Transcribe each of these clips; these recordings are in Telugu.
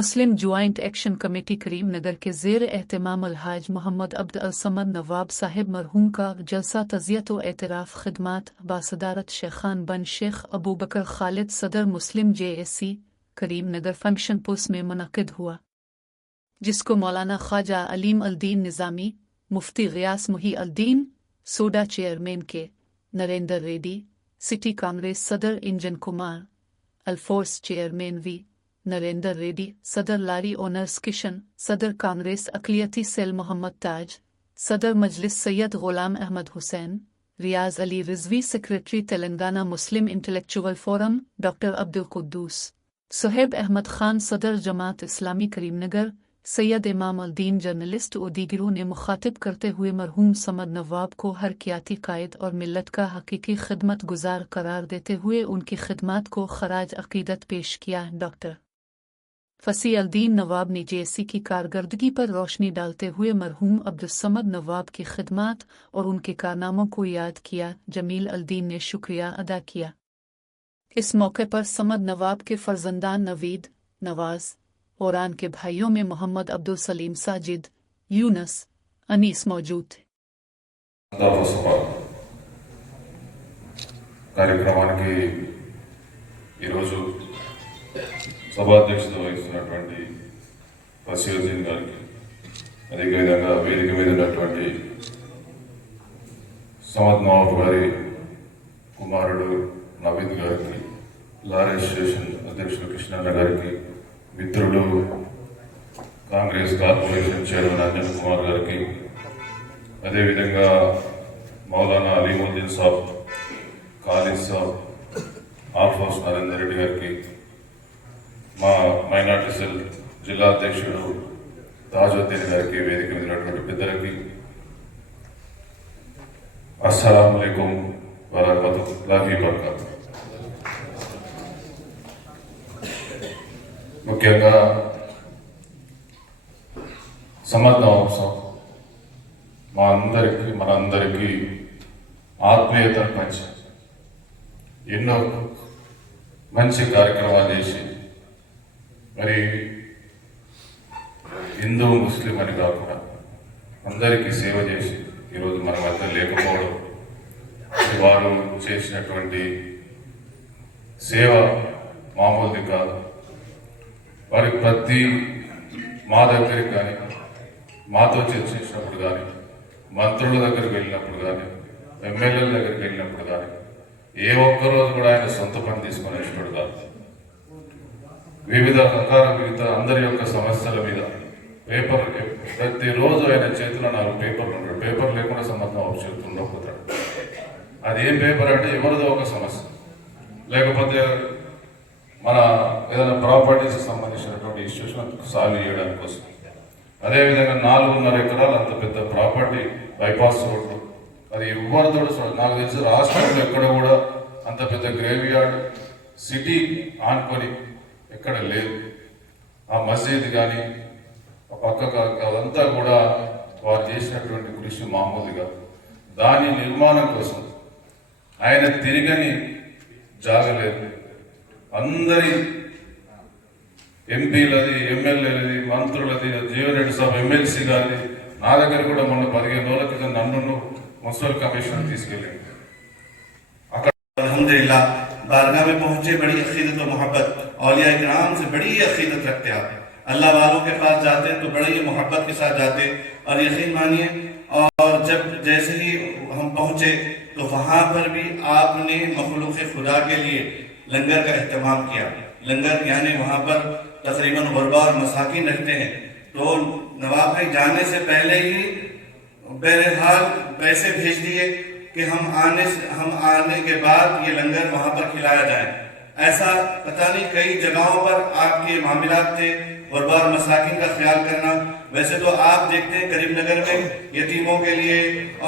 مسلم جوائنٹ ایکشن کمیٹی کریم نگر کے زیر اہتمام الحاج محمد عبد الصمد نواب صاحب مرحوم کا جلسہ تعزیت و اعتراف خدمات باصدارت شیخان بن شیخ ابو بکر خالد صدر مسلم JSC کریم نگر فنکشن پوس میں منعقد ہوا، جس کو مولانا خواجہ علیم الدین نظامی، مفتی غیاث محی الدین سوڈا چیئرمین کے، نریندر ریڈی سٹی کانگریس صدر انجن کمار، الفورس چیئرمین وی نریندر ریڈی، صدر لاری اونرز کشن، صدر کانگریس اقلیتی سیل محمد تاج، صدر مجلس سید غلام احمد حسین، ریاض علی رضوی سیکریٹری تلنگانہ مسلم انٹلیکچوئل فورم، ڈاکٹر عبدالقدوس، صہیب احمد خان صدر جماعت اسلامی کریم نگر، سید امام الدین جرنلسٹ و دیگروں نے مخاطب کرتے ہوئے مرحوم صمد نواب کو حرکیاتی قائد اور ملت کا حقیقی خدمت گزار قرار دیتے ہوئے ان کی خدمات کو خراج عقیدت پیش کیا۔ ڈاکٹر فصیح الدین نواب نے JSC کی کارکردگی پر روشنی ڈالتے ہوئے مرحوم عبدالصمد نواب کی خدمات اور ان کے کارناموں کو یاد کیا۔ جمیل الدین نے شکریہ ادا کیا۔ اس موقع پر صمد نواب کے فرزندان نوید، نواز اور ان کے بھائیوں میں محمد عبدالسلیم ساجد، یونس، انیس موجود تھے۔ కార్యక్రమానికి ఈరోజు సభాధ్యక్షత వహిస్తున్నటువంటి ఫసీయుద్దీన్ గారికి, అదేవిధంగా వేదిక మీద ఉన్నటువంటి సమద్ నవాబ్ గారి కుమారుడు నవీద్ గారికి, లారీ స్టేషన్ అధ్యక్షుడు కృష్ణన్న గారికి, మిత్రులు కాంగ్రెస్ కార్పొరేషన్ చైర్మన్ అంజన్ కుమార్ గారికి, అదేవిధంగా మౌలానా అలీముద్దీన్ సాబ్, ఖాలిద్ సాబ్, ఆల్ఫోస్ నరేందర్ రెడ్డి గారికి, మా మైనార్టీ సెల్ జిల్లా అధ్యక్షుడు తాజుద్దీన్ గారికి, వేదిక మీద ఉన్నటువంటి పెద్దలకి అస్సలాము అలైకుం వరహ్మతుల్లాహి వబరకాతుహు। ముఖ్యంగా సమద్ నవాబ్ సాబ్ మనందరికీ ఆత్మీయతను పంచి ఎన్నో మంచి కార్యక్రమాలు చేసి, మరి హిందూ ముస్లిం అని కాకుండా అందరికీ సేవ చేసి ఈరోజు మన మధ్య లేకపోవడం, వారు చేసినటువంటి సేవ మామూలుది కాదు। వారి ప్రతి మా దగ్గరికి కానీ, మాతో చర్చించినప్పుడు కానీ, మంత్రుల దగ్గరికి వెళ్ళినప్పుడు కానీ, ఎమ్మెల్యేల దగ్గరికి వెళ్ళినప్పుడు కానీ, ఏ ఒక్కరోజు కూడా ఆయన సొంత పని తీసుకొని వచ్చాడు కాదు। వివిధ రకాల అందరి యొక్క సమస్యల మీద పేపర్, ప్రతిరోజు ఆయన చేతిలో 4 పేపర్లు ఉంటాడు। పేపర్ లేకుండా సంబంధం అవసరం ఉండకపోతాడు। అదేం పేపర్ అంటే ఎవరిదో ఒక సమస్య, లేకపోతే మన ఏదైనా ప్రాపర్టీస్కి సంబంధించినటువంటి ఇష్యూస్ని సాల్వ్ చేయడానికి కోసం। అదేవిధంగా 4.5 ఎకరాలు అంత పెద్ద ప్రాపర్టీ, బైపాస్ రోడ్డు, అది ఎవరితో నాకు తెలిసి రాష్ట్రంలో ఎక్కడ కూడా అంత పెద్ద గ్రేవ్ యార్డ్ సిటీ ఆనుకొని ఎక్కడ లేదు। ఆ మసీద్ కానీ పక్క అదంతా కూడా వారు చేసినటువంటి కృషి మామూలుగా, దాని నిర్మాణం కోసం ఆయన తిరిగని జాగలేదు। అందరి ఎంపీలది, ఎమ్మెల్యేలది, మంత్రులది, జీవన్ సాబ్ ఎమ్మెల్సీ గారిది, నా దగ్గర కూడా మొన్న 15 రోజుల క్రితం నన్ను మున్సిపల్ కమిషనర్ తీసుకెళ్ళింది। అక్కడ अल्हम्दुलिल्लाह बारगाह में पहुंचे, बड़ी अकीदत और मोहब्बत, औलिया किराम से बड़ी अकीदत रखते आप, अल्लाह वालों के पास जाते हैं तो बड़ी मोहब्बत के साथ जाते, और यकीन मानिए। और जब जैसे ही हम पहुंचे तो वहां पर भी आपने मखलूक खुदा के लिए लंगर का अहतमाम किया। लंगर यानी वहां पर तकरीबन गुरबा और मसाकिन रहते हैं, तो नवाब भाई जाने से पहले ही बहरहाल पैसे भेज दिए कि हम आने के बाद ये लंगर वहां पर खिलाया जाए। ऐसा पता नहीं कई जगहों पर आपके मामलात थे, गुरबा और मसाकिन का ख्याल करना। वैसे तो आप देखते हैं करीमनगर में यतीमों के लिए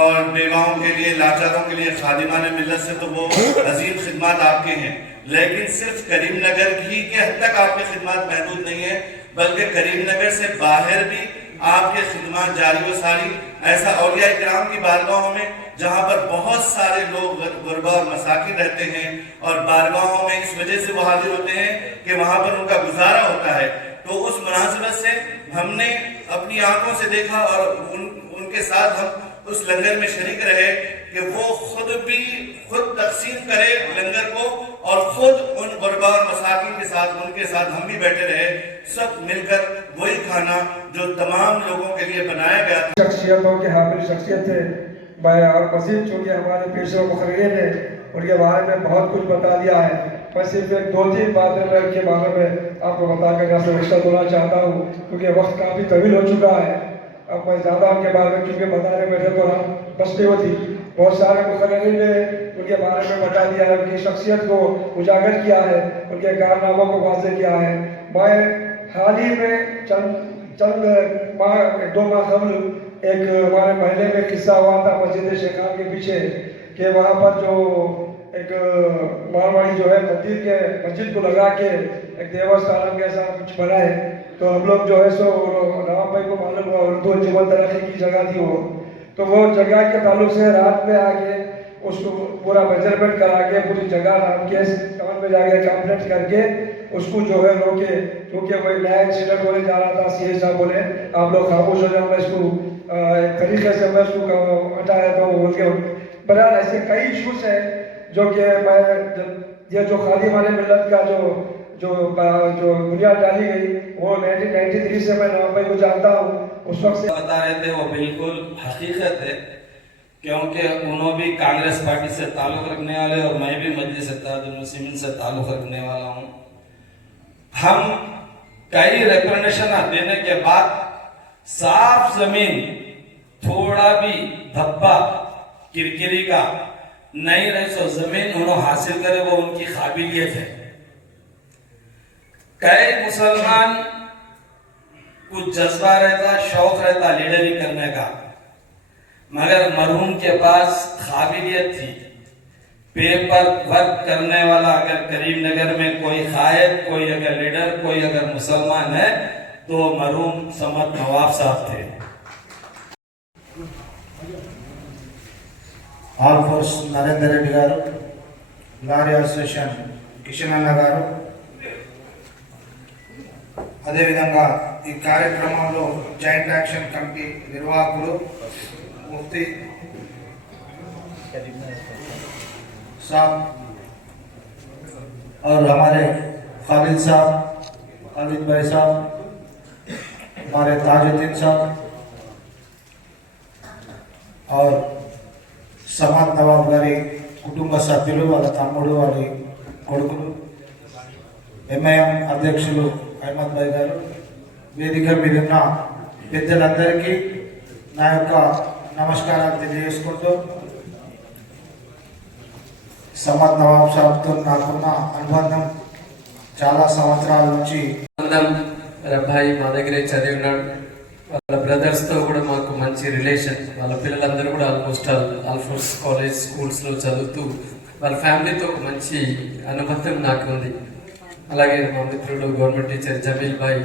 और बेवाओं के लिए, लाचारों के लिए खादिमान मिल्लत से तो वो अजीम खिदमत आपके हैं, लेकिन सिर्फ करीमनगर ही के हद तक आपकी खिदमत महदूद नहीं है, बल्कि करीमनगर से बाहर भी आपके खिदमत जारी व सारी। ऐसा औलिया इकराम की बारगाहों में जहाँ पर बहुत सारे लोग गुरबा और मसाकिन रहते हैं, और बारगाहों में इस वजह से वो हाजिर होते हैं कि वहाँ पर उनका गुजारा होता है, तो उस मुनासिबत से हमने अपनी आंखों से देखा और उनके साथ हम उस लंगर में शरीक रहे कि वो खुद तकसीम करे लंगर को और खुद उन गुरबा और मसाकिन के साथ उनके साथ हम भी बैठे रहे, सब मिलकर वही खाना जो तमाम लोगों के लिए बनाया गया था। शख्सियतों के हामिल शख्सियत थे और मज़ीद चूँकि हमारे पेशवा मुखर्रिर ने उनके बारे में बहुत कुछ बता दिया है, मैं सिर्फ एक 2-3 बातें मैं उनके बारे में आपको बताकर यहाँ से रुखसत होना चाहता हूँ क्योंकि वक्त काफ़ी तवील हो चुका है। अब मैं ज़्यादा उनके बारे में क्योंकि बताने बैठे तो हम बचते होती, बहुत सारे मुखर्रिर ने उनके बारे में बता दिया है, उनकी शख्सियत को उजागर किया है, उनके कारनामों को वाज़ेह किया है। मैं हाल ही में चंद माह 2 माह कबल एक हमारे महल्ले में किस्सा हुआ था मस्जिद शेखान के पीछे कि वहाँ पर जो एक मारवाड़ी जो है मस्जिद को लगा के एक देवस्थान कैसा कुछ बना है, तो हम लोग जो है सो राम भाई को मालूम हुआ उर्दू अंजुमन तरक्की की जगह थी तो वो जगह के ताल्लुक से रात में आके उसको पूरा मेजरमेंट करा के पूरी जगह नाम के टाउन में जाके कंप्लीट करके उसको जो है रोके, क्योंकि वही नया इंसिडेंट होने जा रहा था। सीए साहब बोले आप लोग खामोश हो जाओ, मैं इसको एक तरीके से मैं उसको हटाया था बोल के। बहरहाल ऐसे कई इशूज़ हैं जो कि मैं ये जो खादी वाले मिलत का जो बुनियाद डाली गई वो 1993 से मैं नवाब भाई को जानता हूँ, उस वक्त से बता रहे थे वो बिल्कुल हकीकत है, क्योंकि उन्होंने भी कांग्रेस पार्टी से ताल्लुक़ रखने वाले और मैं भी मजलिस इत्तेहादुल मुस्लिमीन से ताल्लुक़ रखने वाला हूँ। हम कई रिप्रेजेंटेशन देने के बाद साफ जमीन थोड़ा भी धब्बा किरकिरी का नहीं रहे सो जमीन उन्होंने हासिल करे वो उनकी काबिलियत है। कई मुसलमान कुछ जज्बा रहता, शौक रहता लीडरिंग करने का, मगर मरहूम के पास काबिलियत थी। पेपर वर्क करने वाला अगर करीम नगर में कोई कायद, कोई अगर लीडर, कोई अगर मुसलमान है तो मरहूम समद नवाब साहब थे। ఆల్ ఫోర్స్ నరేందర్ రెడ్డి గారు, లారీ అసోసియేషన్ కిషన్ అన్న గారు, అదేవిధంగా ఈ కార్యక్రమంలో జాయింట్ యాక్షన్ కమిటీ నిర్వాహకులు मुफ्ती साहब और हमारे खालिद साहब, खालिद भाई साहब, हमारे ताजुद्दीन साहब और समाज नवाब गारी కుటుంబ సభ్యులు, వాళ్ళ తమ్ముడు, వాళ్ళ కొడుకులు, ఎంఐఎం అధ్యక్షులు అహ్మద్ భాయ్ గారు, వేదిక మీద ఉన్న పెద్దలందరికీ నా యొక్క నమస్కారాలు తెలియజేసుకుంటూ సమద్ నవాబ్ సాబ్తో నాకున్న అనుబంధం చాలా సంవత్సరాల నుంచి అబ్బాయి మా దగ్గరే చదివి ఉన్నాడు. వాళ్ళ బ్రదర్స్తో కూడా మాకు మంచి రిలేషన్. వాళ్ళ పిల్లలందరూ కూడా ఆల్మోస్ట్ ఆల్ఫోర్స్ కాలేజ్ స్కూల్స్లో చదువుతూ వాళ్ళ ఫ్యామిలీతో ఒక మంచి అనుబంధం నాకు ఉంది. అలాగే మా మిత్రుడు గవర్నమెంట్ టీచర్ జమీల్ భాయ్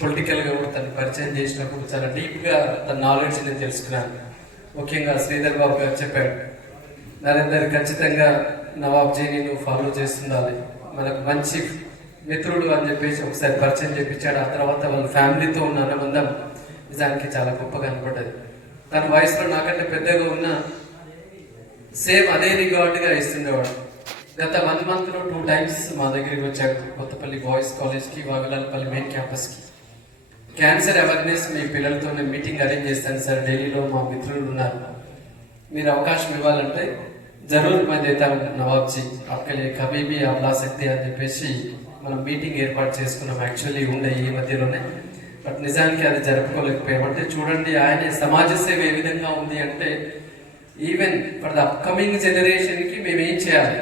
పొలిటికల్గా కూడా తను పరిచయం చేసినప్పుడు చాలా డీప్గా తన నాలెడ్జ్ నేను తెలుసుకున్నాను. ముఖ్యంగా శ్రీధర్ బాబు గారు చెప్పాడు, నరేందర్ ఖచ్చితంగా నవాబ్జీని నువ్వు ఫాలో చేస్తుండాలి, మనకు మంచి మిత్రుడు అని చెప్పేసి ఒకసారి పరిచయం చేయించాడు. ఆ తర్వాత వాళ్ళ ఫ్యామిలీతో ఉన్న అనుబంధం నిజానికి చాలా గొప్పగా కనపడ్డది. తన వయసులో నాకంటే పెద్దగా ఉన్న సేమ్ అదే రికార్డుగా ఇస్తుండేవాడు. గత 1 monthలో 2 times మా దగ్గరికి వచ్చాడు. కొత్తపల్లి బాయ్స్ కాలేజ్కి, వాగలాలపల్లి మెయిన్ క్యాంపస్కి. క్యాన్సర్ అవేర్నెస్ మీ పిల్లలతో నేను మీటింగ్ అరేంజ్ చేస్తాను సార్, ఢిల్లీలో మా మిత్రులు ఉన్నారు, మీరు అవకాశం ఇవ్వాలంటే జరూర్ मैं देता हूँ नवाब जी, आपके लिए कभी भी आप ला सकते అని చెప్పేసి మనం మీటింగ్ ఏర్పాటు చేసుకున్నాం. యాక్చువల్లీ ఉండే ఈ మధ్యలోనే, బట్ నిజానికి అది జరుపుకోలేకపోయామంటే చూడండి ఆయన సమాజ సేవ ఏ విధంగా ఉంది అంటే ఈవెన్ ఫర్ ద అప్కమింగ్ జనరేషన్కి మేము ఏం చేయాలి.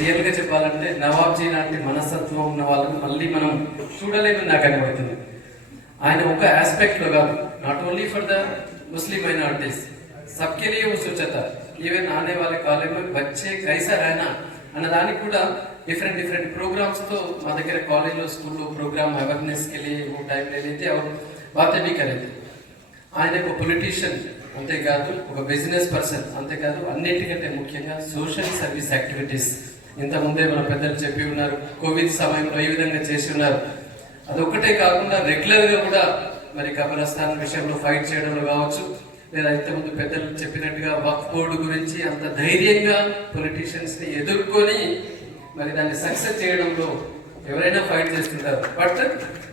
రియల్గా చెప్పాలంటే నవాబ్జీ లాంటి మనస్తత్వం ఉన్న వాళ్ళని మళ్ళీ మనం చూడలేమని నాకు అనిపడుతుంది. ఆయన ఒక ఆస్పెక్ట్లో కాదు, not only for the Muslim minorities, सबके लिए वो सोचा था इवन आने वाले काले में बच्चे कैसा रहना అన్నదానికి కూడా डिफरेंट प्रोग्राम्स तो మా దగ్గర కాలేజ్లో స్కూల్లో ప్రోగ్రామ్ అవేర్నెస్ के लिए वो टाइम ले लेते और बातें भी करेंगे. ఆయన ఒక పొలిటీషియన్ అంతేకాదు, ఒక బిజినెస్ పర్సన్ అంతేకాదు, అన్నిటికంటే ముఖ్యంగా సోషల్ సర్వీస్ యాక్టివిటీస్ ఇంతకుముందే మన పెద్దలు చెప్పి ఉన్నారు. కోవిడ్ సమయంలో ఈ విధంగా చేసి ఉన్నారు. అదొక్కటే కాకుండా రెగ్యులర్గా కూడా మరి కబ్రస్థాన్ విషయంలో ఫైట్ చేయడంలో కావచ్చు, లేదా ఇంతకుముందు పెద్దలు చెప్పినట్టుగా వక్ఫ్ బోర్డు గురించి అంత ధైర్యంగా పొలిటీషియన్స్ని ఎదుర్కొని మరి దాన్ని సక్సెస్ చేయడంలో ఎవరైనా ఫైట్ చేస్తుంటారు. బట్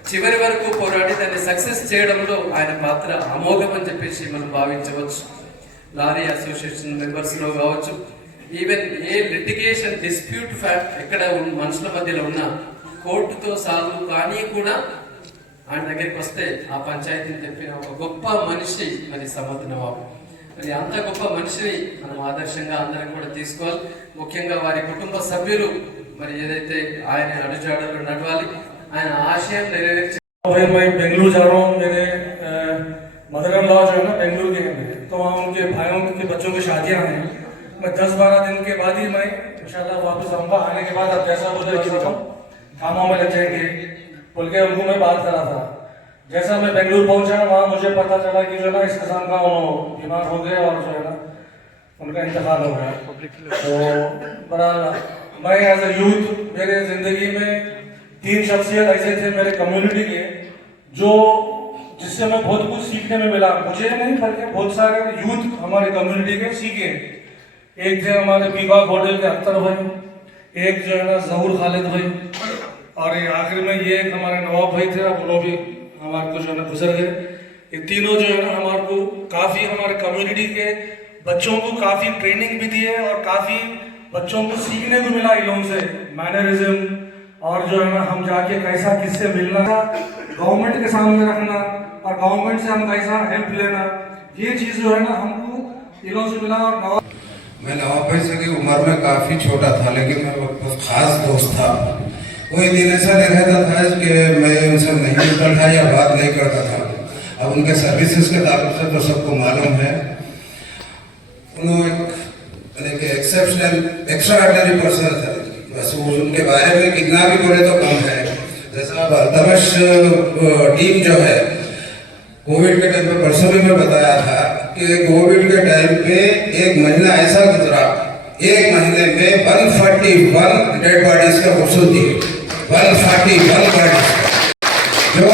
చివరి వరకు పోరాడి దాన్ని సక్సెస్ చేయడంలో ఆయన పాత్ర అమోఘం అని చెప్పేసి మనం భావించవచ్చు. లారీ అసోసియేషన్ మెంబర్స్లో కావచ్చు, even a litigation dispute fact ఎక్కడ మనుషుల మధ్యలో ఉన్న కోర్టుతో సాల్వ్ కానీ కూడా ఆయన దగ్గరికి వస్తే ఆ పంచాయతీని చెప్పిన ఒక గొప్ప మనిషి మరి సమర్థ్ నవాబ్. మరి అంత గొప్ప మనిషిని మనం ఆదర్శంగా అందరం కూడా తీసుకోవాలి. ముఖ్యంగా వారి కుటుంబ సభ్యులు మరి ఏదైతే ఆయన అడుగుజాడలు నడవాలి, ఆయన ఆశయం నెరవేర్చి. भाई मैं बेंगलुरु जा रहा हूँ, मेरे मदर इन लॉ जो है ना बेंगलुरु के हैं, तो वहाँ उनके भाइयों के बच्चों की शादियाँ हैं. मैं 10-12 दिन के बाद ही मैं इंशाल्लाह वापस आऊँगा. आने के बाद अब जैसा मुझे कामों में लग जाएंगे बोल के उनको मैं बात करा था. जैसा मैं बेंगलुरु पहुँचा वहाँ मुझे पता चला कि जो है ना इस किसान का बीमार हो गए और जो है ना उनका इंतकाल हो गया. तो बहरहाल मैं एज ए यूथ मेरे जिंदगी में 3 शख्सियत ऐसे थे मेरे कम्युनिटी के जो जिससे मैं बहुत कुछ सीखने में मिला. मुझे नहीं बल्कि बहुत सारे यूथ हमारे कम्युनिटी के सीखे. एक थे हमारे पीबाग होटल के अख्तर भाई, एक जो है ना जहूर खालिद भाई, और आखिर में ये एक हमारे नवाब भाई थे. अब उन्होंने भी हमारे को जो है ना गुजर गए. ये तीनों जो है ना हमारे को काफ़ी हमारे कम्युनिटी के बच्चों को काफ़ी ट्रेनिंग भी दी है और काफ़ी बच्चों को सीखने को मिला इन लोगों से मैनरिज्म, और जो है ना हम जाके कैसा किससे मिलना था, गवर्नमेंट के सामने रखना और गवर्नमेंट से हम कैसा हेल्प लेना, ये चीज़ जो है ना हमको इन लोगों से मिला. और मैं नवाब भाई से की उम्र में काफ़ी छोटा था, लेकिन मैं बहुत खास दोस्त था. कोई दिन ऐसा नहीं रहता था कि मैं उनसे नहीं मिलता था या बात नहीं करता था. अब उनके सर्विसेज के ताल्लुक से तो सबको मालूम है. उन्होंने एक एक्सेप्शनल एक्स्ट्राऑर्डिनरी पर्सन थे. बस उनके बारे में कितना भी बोले तो कम है. जैसा अल्तमश टीम जो है कोविड के टाइम पे परसों भी मैं बताया था कि कोविड के टाइम पे एक महीना ऐसा गुजरा, एक महीने में 141 डेड बॉडीज का खूबसूरती 141 बॉडीज जो